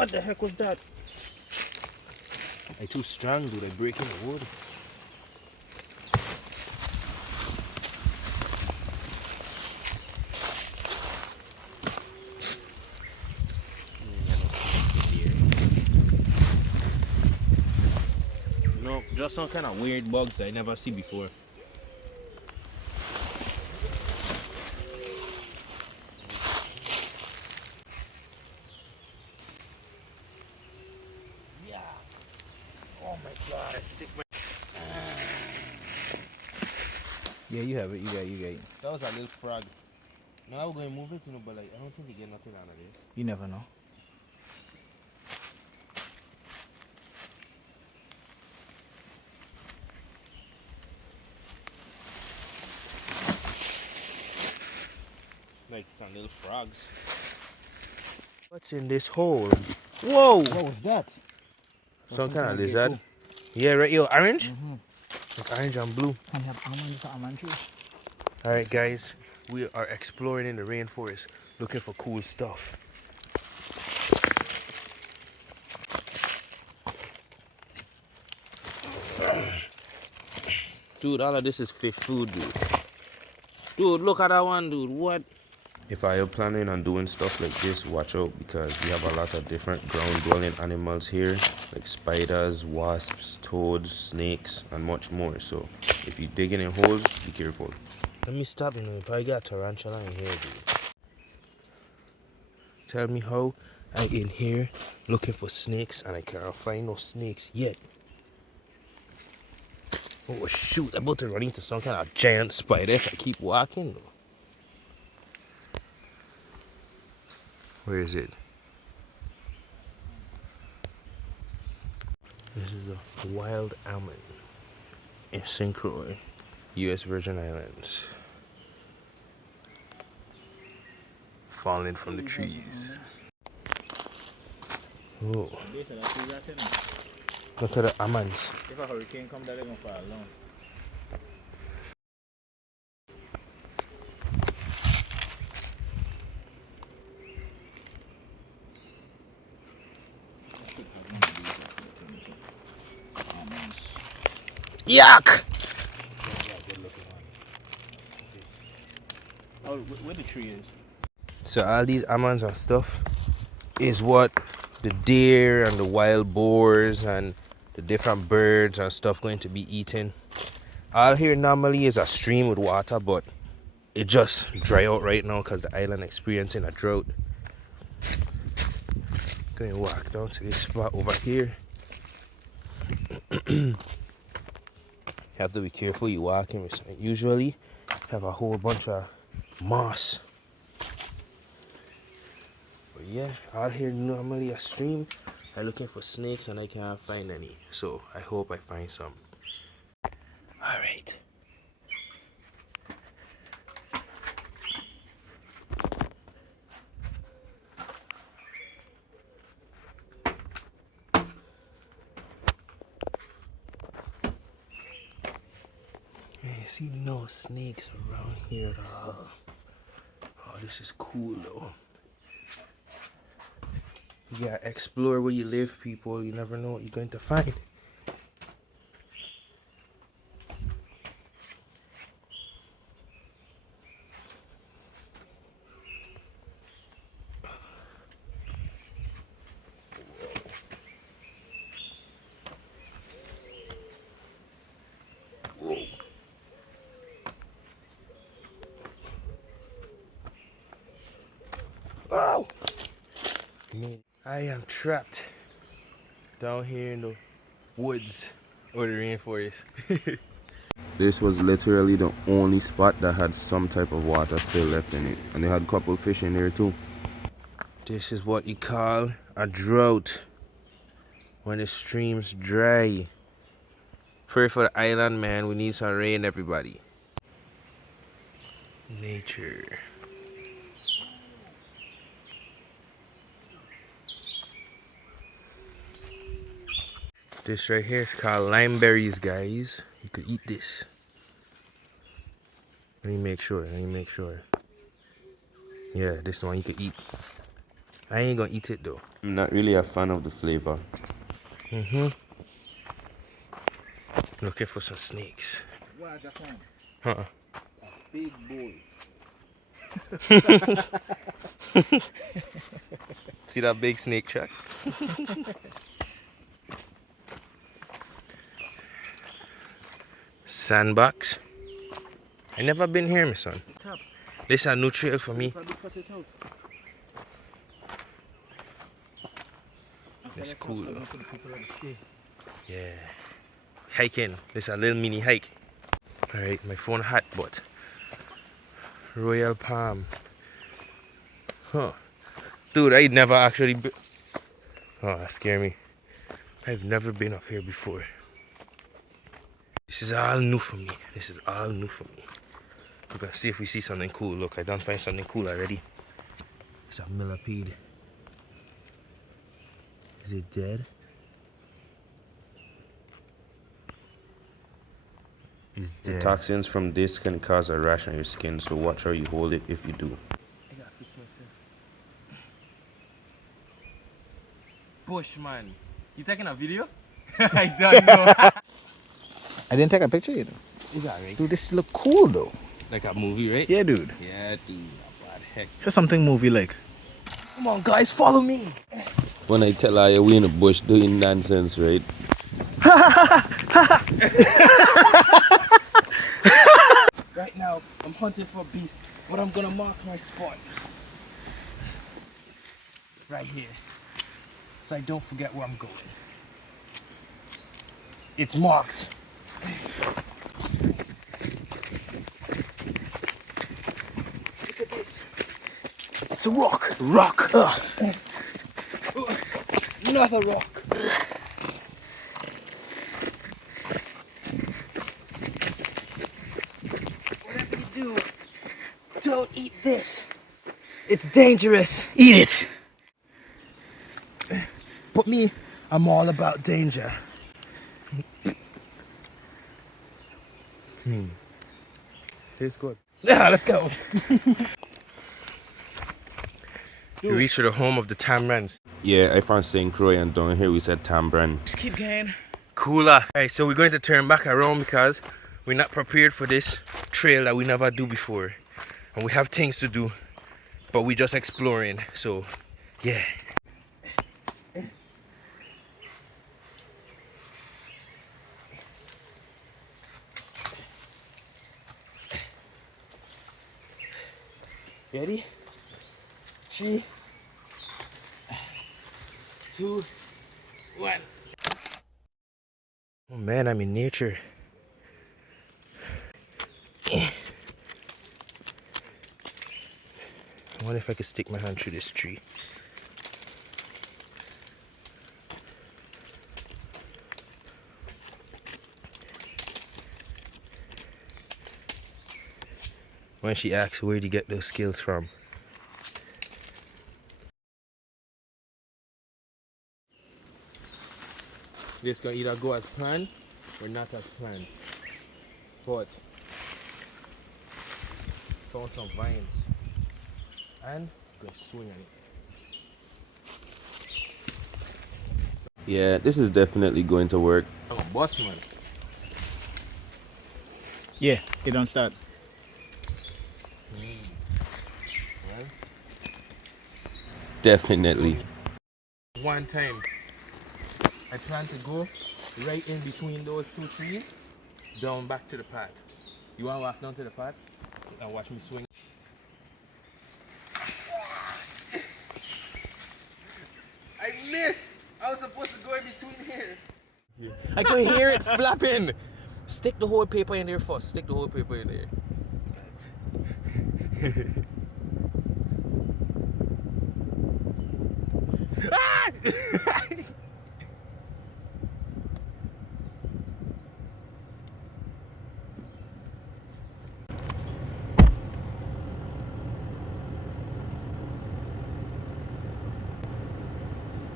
What the heck was that? They're too strong, dude. They're breaking the wood. No, just some kind of weird bugs that I never see before. Yeah. Oh my god, I stick my... Yeah, you have it. You got it. That was a little frog. Now we're going to move it, you know, but like, I don't think they get nothing out of this. You never know. Like some little frogs. What's in this hole? Whoa! What was that? Some kind of lizard. Yeah, right. Yo, orange? Like orange and blue. Can have almond tree. Alright, guys. We are exploring in the rainforest, looking for cool stuff. Dude, all of this is fish food, dude. Dude, look at that one, dude. What? If I am planning on doing stuff like this, watch out, because we have a lot of different ground-dwelling animals here, like spiders, wasps, toads, snakes, and much more. So if you're digging in holes, be careful. Let me stop, you know. You probably got a tarantula in here, dude. Tell me how I in here looking for snakes and I can't find no snakes yet. Oh shoot, I'm about to run into some kind of giant spider if I keep walking. Where is it? This is a wild almond in St. Croix, US Virgin Islands. Falling from the trees. Oh. Look at the almonds. If a hurricane comes, they're gonna fall down. Yuck! Oh, where the tree is? So all these almonds and stuff is what the deer and the wild boars and the different birds and stuff going to be eating. All here normally is a stream with water, but it just dry out right now because the island experiencing a drought. Going to walk down to this spot over here. You have to be careful you walking. Usually have a whole bunch of moss. But yeah, out here normally a stream. I'm looking for snakes and I can't find any. So I hope I find some. Alright. I see no snakes around here at all. Oh, this is cool though. You gotta explore where you live, people. You never know what you're going to find. Whoa. Oh! Man, I am trapped down here in the woods or the rainforest. This was literally the only spot that had some type of water still left in it, and they had a couple fish in there too. This is what you call a drought, when the stream's dry. Pray for the island, man. We need some rain, everybody. Nature. This right here is called lime berries, guys. You could eat this. Let me make sure. Yeah, this one you could eat. I ain't gonna eat it though. I'm not really a fan of the flavor. Looking for some snakes. What I just found? Huh. A big boy. See that big snake track? Sandbox. I never been here, my son. This is a new trail for me. Probably cut it out. It's cool though. For the people that stay. Yeah. Hiking. This is a little mini hike. Alright, my phone hot, but Royal Palm. Huh. Dude, I never actually been. Oh, that scared me. I've never been up here before. This is all new for me. This is all new for me. We're gonna see if we see something cool. Look, I done find something cool already. It's a millipede. Is it dead? It's The dead. toxins from this can cause a rash on your skin, so watch how you hold it if you do. I gotta fix myself. Bushman. You taking a video? I don't know. I didn't take a picture yet. It's alright. Dude, this look cool though. Like a movie, right? Yeah, dude. Yeah, dude. What heck? Just something movie like. Come on, guys, follow me. When I tell her we in the bush doing nonsense, right? Right now, I'm hunting for a beast, but I'm gonna mark my spot. Right here. So I don't forget where I'm going. It's marked. Look at this. It's a rock. Rock. Another rock. Whatever you do, don't eat this. It's dangerous. Eat it. But me, I'm all about danger. Tastes good. Yeah, let's go. We reached the home of the Tamrans. Yeah, I found St. Croix and down here we said Tambran. Just keep going. Cooler. Alright, so we're going to turn back around because we're not prepared for this trail that we never do before. And we have things to do, but we're just exploring. So, yeah. Ready? 3, 2, 1. Oh man, I'm in nature. I wonder if I could stick my hand through this tree. When she asks, where'd you get those skills from? This gonna either go as planned or not as planned. But found some vines and go swing on it. Yeah, this is definitely going to work. I'm a boss man. Yeah, it don't start. Definitely. One time, I plan to go right in between those two trees, down back to the path. You wanna walk down to the path and watch me swing? I missed! I was supposed to go in between here. I could hear it flapping. Stick the whole paper in there first. Stick the whole paper in there.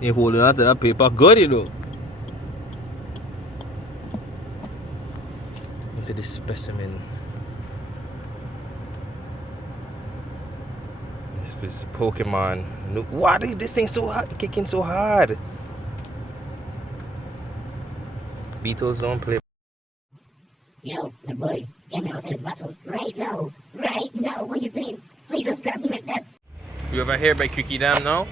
You holding on to that paper good, you know. Look at this specimen. This is Pokemon. Why is this thing so hard? Kicking so hard. Beatles don't play. Yo, the boy, get out of this battle right now. Right now, what you think? Please just grab me like that. You ever hear by Creaky Dam now?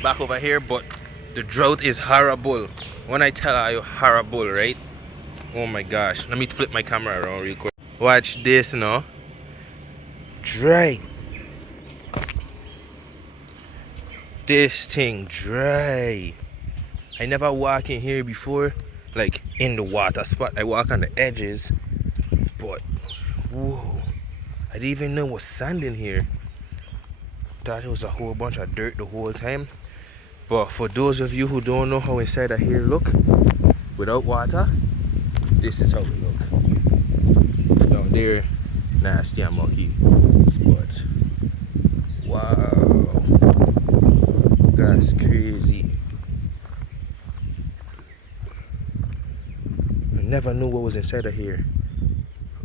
Back over here, but the drought is horrible. When I tell you horrible, right? Oh my gosh. Let me flip my camera around real quick. Watch this now. Dry. This thing dry. I never walk in here before, like in the water spot. I walk on the edges, but whoa, I didn't even know it was sand in here. Thought it was a whole bunch of dirt the whole time. But for those of you who don't know how inside of here look without water, this is how it look. Down there, nasty and mucky, but wow, that's crazy. I never knew what was inside of here.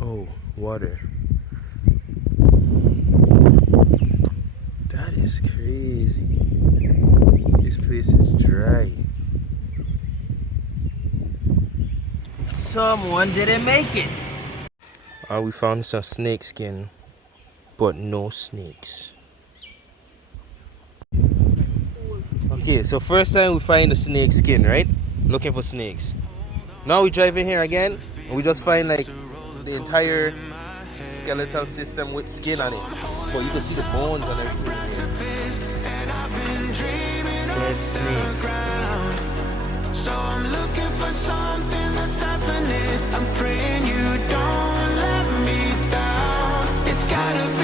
Oh, water. That is crazy. This place is dry. Someone didn't make it. We found some snake skin, but no snakes. Okay, so first time we find a snake skin, right? Looking for snakes. Now we drive in here again, and we just find like the entire skeletal system with skin on it. So you can see the bones and everything. Dead snake. So I'm looking for something that's definite. I'm praying you don't let me down. It's gotta be